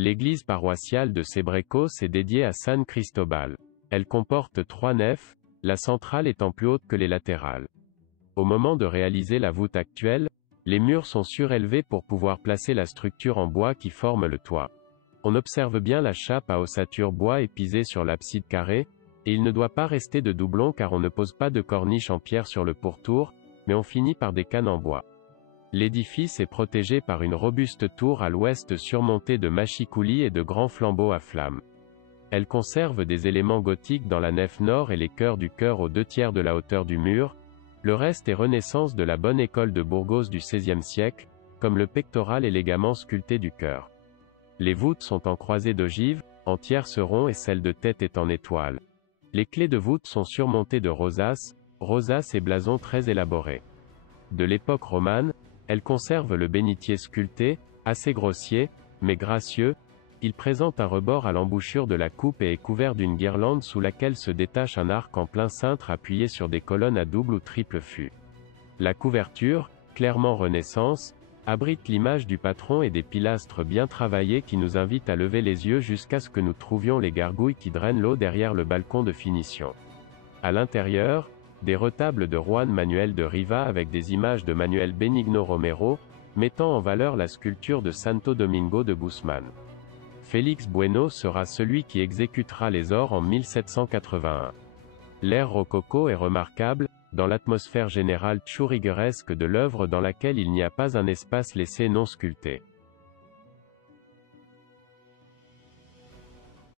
L'église paroissiale de Sebrecos est dédiée à San Cristobal. Elle comporte 3 nefs, la centrale étant plus haute que les latérales. Au moment de réaliser la voûte actuelle, les murs sont surélevés pour pouvoir placer la structure en bois qui forme le toit. On observe bien la chape à ossature bois épisée sur l'abside carrée, et il ne doit pas rester de doublon car on ne pose pas de corniche en pierre sur le pourtour, mais on finit par des cannes en bois. L'édifice est protégé par une robuste tour à l'ouest surmontée de mâchicoulis et de grands flambeaux à flammes. Elle conserve des éléments gothiques dans la nef nord et les chœurs du chœur aux 2/3 de la hauteur du mur. Le reste est renaissance de la bonne école de Burgos du XVIe siècle, comme le pectoral élégamment sculpté du chœur. Les voûtes sont en croisée d'ogives, en tierces ronds et celle de tête est en étoile. Les clés de voûte sont surmontées de rosaces et blasons très élaborés. De l'époque romane, elle conserve le bénitier sculpté, assez grossier, mais gracieux. Il présente un rebord à l'embouchure de la coupe et est couvert d'une guirlande sous laquelle se détache un arc en plein cintre appuyé sur des colonnes à double ou triple fût. La couverture, clairement Renaissance, abrite l'image du patron et des pilastres bien travaillés qui nous invitent à lever les yeux jusqu'à ce que nous trouvions les gargouilles qui drainent l'eau derrière le balcon de finition. À l'intérieur, des retables de Juan Manuel de Riva avec des images de Manuel Benigno Romero, mettant en valeur la sculpture de Santo Domingo de Guzmán. Félix Bueno sera celui qui exécutera les ors en 1781. L'ère rococo est remarquable, dans l'atmosphère générale churrigueresque de l'œuvre dans laquelle il n'y a pas un espace laissé non sculpté.